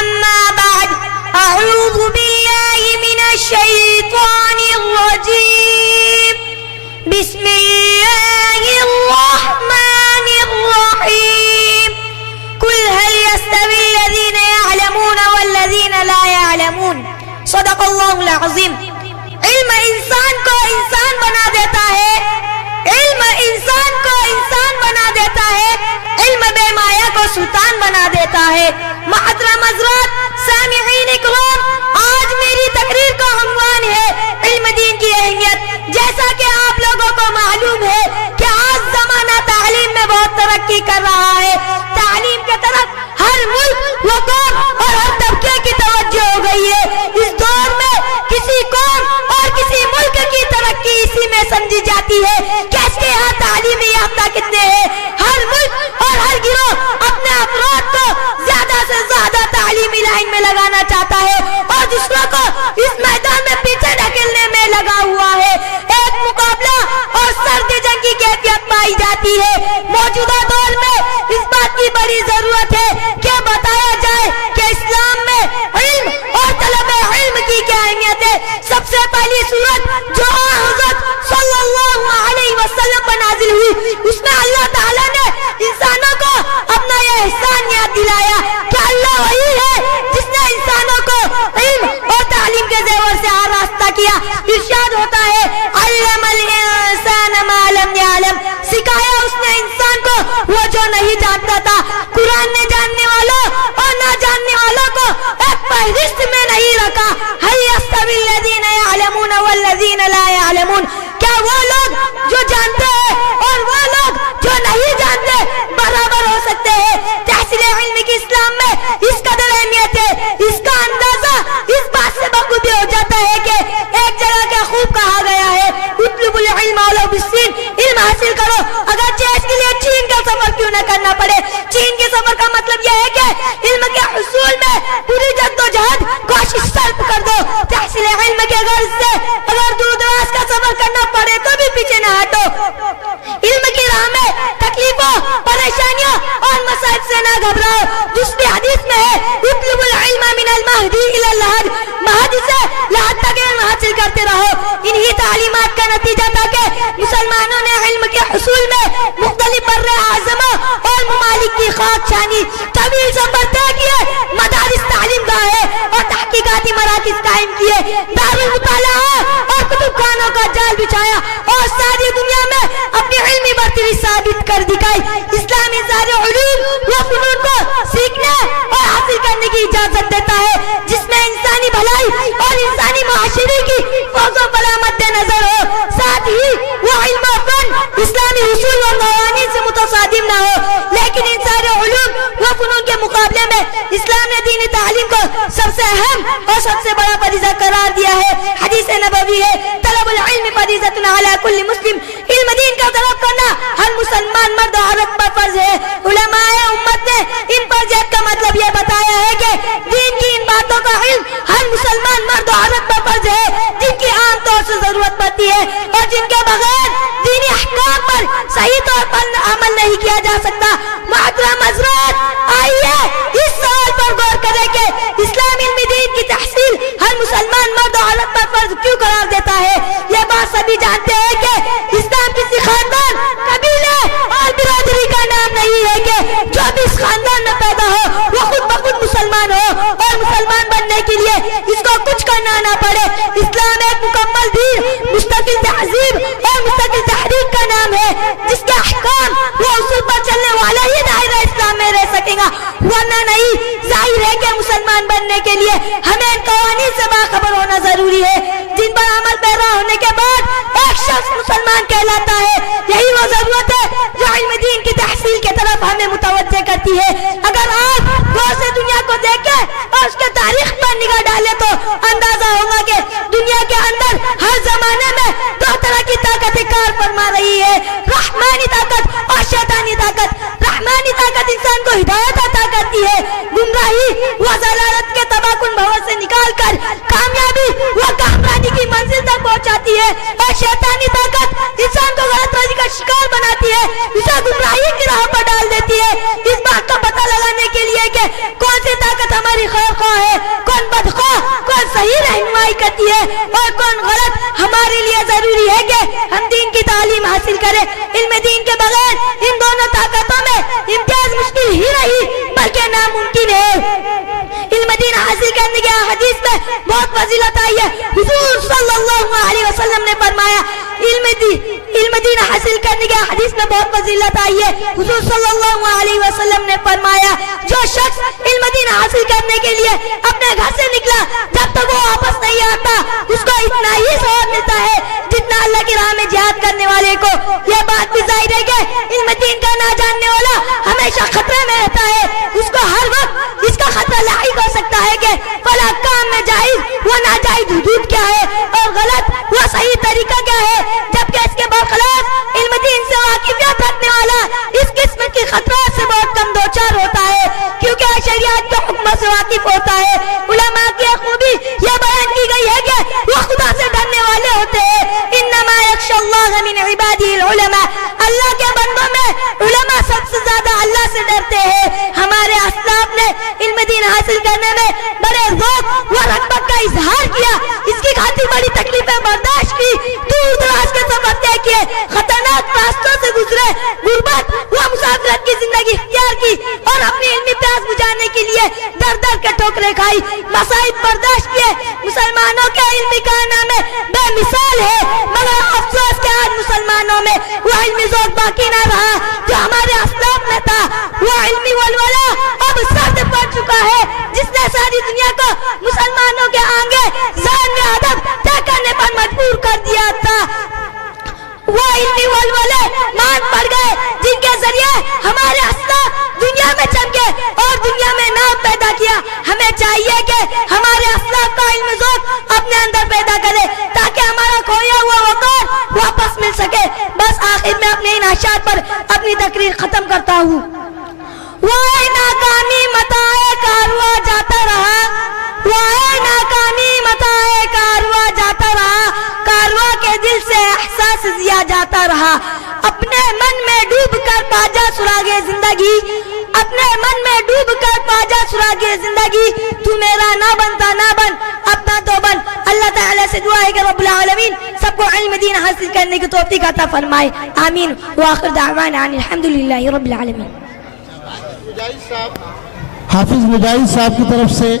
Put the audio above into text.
أما بعد أعوذ بالله من الشيطان الرجيم بسم الله الرحمن الرحيم قل هل يستوي الذين يعلمون والذين لا يعلمون صدق اللہ العظیم. علم انسان کو انسان بنا دیتا ہے، علم انسان کو انسان بنا دیتا ہے، علم بے مایا کو سلطان بنا دیتا ہے. محترم حضرات، سامعین اکرام، آج میری تقریر کا عنوان ہے علم دین کی اہمیت. جیسا کہ آپ لوگوں کو معلوم ہے کہ آج زمانہ تعلیم میں بہت ترقی کر رہا ہے. تعلیم کے طرف ہر ملک و قوم اور ہر طبقے کی توجہ ہو گئی ہے. اس دور میں کسی قوم اور کسی ملک کی ترقی اسی میں سمجھی جاتی ہے کہ اس کے یہاں تعلیمی یافتہ کتنے ہیں. ہر ملک اور ہر گروہ اپنے افراد کو زیادہ سے زیادہ تعلیمی لائن میں لگانا چاہتا ہے اور دوسروں کو اس میدان میں پیچھے ڈھکیلنے میں لگا ہوا ہے. ایک مقابلہ اور سرد جنگ کی کیفیت پائی جاتی ہے. موجودہ دور میں اس بات کی بڑی ضرورت ہے کہ بتایا جائے کہ اسلام میں علم اور طلب علم کی کیا اہمیت ہے. سب سے پہلی صورت جو حضرت صلی اللہ علیہ وسلم پر نازل ہوئی، اس میں اللہ تعالیٰ نے انسانوں کو اپنا یہ احسان یاد دلایا کہ اللہ وہی ہے جس نے انسانوں کو علم اور تعلیم کے زیور سے آراستہ کیا. ارشاد ہوتا ہے علم الانسان ما لم یعلم، سکھایا اس نے انسان کو وہ جو نہیں جانتا تھا. قرآن نے جاننے والوں اور نہ جاننے والوں کو ایک فہرست میں نہیں رکھا. هل يستوي الذين يعلمون والذين لا يعلمون، کیا وہ لوگ جو جانتے ہیں اور وہ لوگ جو نہیں جانتے برابر ہو سکتے ہیں؟ تحصیل علم کی اسلام میں اس قدر اہمیت ہے، اس کا اندازہ اس بات سے بخوبی ہو جاتا ہے کہ ایک جگہ کے خوب کہا گیا ہے اطلب العلم ولو بالصین، علم حاصل کرو اگرچہ اس کے لیے چین کا سفر کیوں نہ کرنا پڑے. چین کے سفر کا مطلب یہ ہے کہ علم کے حصول میں پوری جدوجہد کوشش صرف کر دو. تحصیل علم کے غرض سے اگر دور دراز کا سفر کرنا پڑے تو بھی پیچھے نہ ہٹو. علم کی راہ میں تکلیفوں، پریشانیوں اور مصائب سے نہ گھبراؤ. دوسری حدیث میں ہے اطلب العلم من المہدی الی اللحد، مہدی سے لحد تک علم حاصل کرتے رہو. انہی تعلیمات کا نتیجہ تھا کہ مسلمانوں نے علم کے حصول میں مختلف بر اعظموں اور ممالک کی خاک چھانی، طویل سفر طے کیے، مدارس تعلیم گاہیں اور تحقیقاتی مراکز قائم کیے، دارالمطالعہ اور کتب خانوں کا جال بچھایا اور ساری دنیا میں اپنی علمی برتری ثابت کر دکھائی. اسلامی سارے علوم و فنون کو سیکھنے اور حاصل کرنے کی اجازت دیتا ہے جس میں انسانی بھلائی اور انسانی معاشرے کی فوز و فلاح مد نظر ہو. ساتھ ہی وہ علم و فن اسلامی اصول و قوانین سے متصادم نہ ہو. لیکن ان سارے علوم و فنون کے مقابلے میں اسلام نے دینی تعلیم کو سب سے اہم اور سب سے بڑا فریضہ قرار دیا ہے. حدیث نبوی ہے طلب العلم فریضۃ علی کل مسلم، علم دین کا طلب کرنا ہر مسلمان مرد و عورت پر فرض ہے. علماء امت نے ان فرضیت کا مطلب یہ بتایا ہے کہ دین کی ان باتوں کا علم ہر مسلمان مرد و عورت پر فرض ہے جن کی عام طور سے ضرورت پڑتی ہے اور جن کے بغیر دینی احکام پر صحیح طور پر عمل نہیں کیا جا سکتا. محترم حضرات، آئیے اس سوال پر غور کریں کہ اسلام علم دین کی تحصیل ہر مسلمان مرد و عورت پر فرض کیوں قرار دیتا ہے. یہ بات سبھی جانتے ہیں کہ اسلام کسی خاندان، قبیلے اور برادری کا نام نہیں ہے کہ جو بھی اس خاندان میں پیدا ہو وہ خود بخود مسلمان ہو اور مسلمان بننے کے لیے اس کو کچھ کرنا نہ پڑے. اسلام ایک مکمل دین، مستقل تہذیب اور مستقل تحریک کا نام ہے جس کے احکام وہ اصول پر چلنے والا ہی دائرہ اسلام میں رہ سکے گا، ورنہ نہیں. ظاہر ہے کہ مسلمان بننے کے لیے ہمیں ان قوانین سے باخبر ہونا ضروری ہے جن پر عمل پیرا ہونے کے بعد ایک شخص مسلمان کہلاتا ہے. یہی وہ ضرورت ہے جو علم دین کی تحصیل کی طرف ہمیں متوجہ کرتی ہے. اگر آپ غور سے دنیا کو دیکھیں اور اس کے تاریخ پر نگاہ ڈالیں تو اندازہ ہوگا کہ دنیا کے اندر ہر زمانے میں دو طرح کی طاقتیں کار فرما رہی ہے، رحمانی طاقت اور شیطانی طاقت. رحمانی طاقت انسان کو ہدایت عطا کرتی ہے، گمراہی و ضلالت کے تباہ کن بھور سے نکال کر کامیابی و کامیابی کی منزل تک پہنچاتی ہے، اور شیطانی طاقت انسان کو غلط راضی کا شکار بناتی ہے، اسے گمراہی کی راہ پر ڈال دیتی ہے. اس بات کا پتہ لگانے کے لیے کہ کون سی طاقت ہماری ہماری خیر خواہ ہے، کون بدخواہ، کون صحیح رہنمائی کرتی ہے اور کون غلط. ہمارے لیے ضروری ہے کہ ہم دین کی تعلیم حاصل کریں. علم دین کے بغیر ان دونوں طاقتوں میں امتیاز مشکل ہی نہیں بلکہ ناممکن ہے. علم دین حاصل کرنے کے حدیث میں بہت فضیلت آئی ہے. حضور صلی اللہ علیہ وسلم نے فرمایا علم دین حاصل کرنے کے حدیث میں بہت فضیلت آئی ہے. حضور صلی اللہ علیہ وسلم نے فرمایا جو شخص علم دین حاصل کرنے کے لیے اپنے گھر سے نکلا جب تک وہ واپس نہیں آتا اس کو اتنا ہی ثواب ملتا ہے جتنا اللہ کی راہ میں جہاد کرنے والے کو. یہ بات بھی ظاہر ہے کہ علم دین کا نہ جاننے والا ہمیشہ خطرے میں رہتا ہے. اس کو ہر وقت اس کا خطرہ لاحق ہو سکتا ہے کہ فلاں کام میں جائز وہ ناجائز حدود کیا ہے اور غلط وہ صحیح طریقہ کیا ہے. جبکہ اس کے برخلاف علم دین سے واقفیت رکھنے والا اس قسم کی خطرات سے بہت کم دوچار ہوتا ہے کیونکہ شریعت کے حکموں سے واقف ہوتا ہے. علماء کی خوبی یہ بیان کی گئی ہے کہ وہ خدا سے ڈرنے والے ہوتے ہیں. انما یخشی اللہ من عبادہ العلماء. اللہ کے بندوں میں علماء سب سے زیادہ اللہ سے ڈرتے ہیں. ہمارے اسلاف نے علم دین حاصل کرنے میں بڑے ذوق و رغبت کا اظہار کیا. اس کی خاطر بڑی تکلیفیں برداشت کی، دور دراز کے سفر طے کیے، خطرناک راستوں سے گزرے، غربت و مسافرت کی زندگی اختیار کی اور اپنی علمی پیاس بجھانے کے لیے در در کے ٹھوکریں کھائی، مصائب برداشت کیے. مسلمانوں کے علمی کارنامے بے مثال ہے مگر افسوس کہ آج مسلمانوں میں وہ علمی ذوق باقی نہ رہا جو ہمارے اسلاف میں تھا. وہ علمی ولولہ اب سرد پڑ چکا ہے جس نے ساری دنیا کو مسلمانوں کے آنگے ذہن میں ادب طے کرنے پر مجبور کر دیا تھا. وہ علمی ولولے مان پڑ گئے جن کے ذریعے ہمارے اسلاف دنیا میں چمکے اور دنیا میں نام پیدا کیا. ہمیں چاہیے کہ ہمارے اسلاف کا علم ذوق اپنے اندر پیدا کرے تاکہ ہمارا کھویا ہوا وقار واپس مل سکے. بس آخر میں اپنے ان اشعار پر اپنی تقریر ختم کرتا ہوں. وائے ناکامی متاع کارواں جاتا رہا، وائے ناکامی متاع کارواں جاتا رہا، کارواں کے دل سے احساس زیا جاتا رہا. اپنے من میں ڈوب کر پاجا سراغے زندگی، اپنے من میں ڈوب کر پاجا سراغے زندگی. تو میرا نہ بنتا نہ بن اپنا تو بن. اللہ تعالیٰ سے دعا ہے کہ رب العالمین سب کو علم دین حاصل کرنے کی توفیق عطا فرمائے. آمین. وآخر دعوانا ان الحمدللہ رب العالمین. حافظ مجاہد صاحب کی طرف سے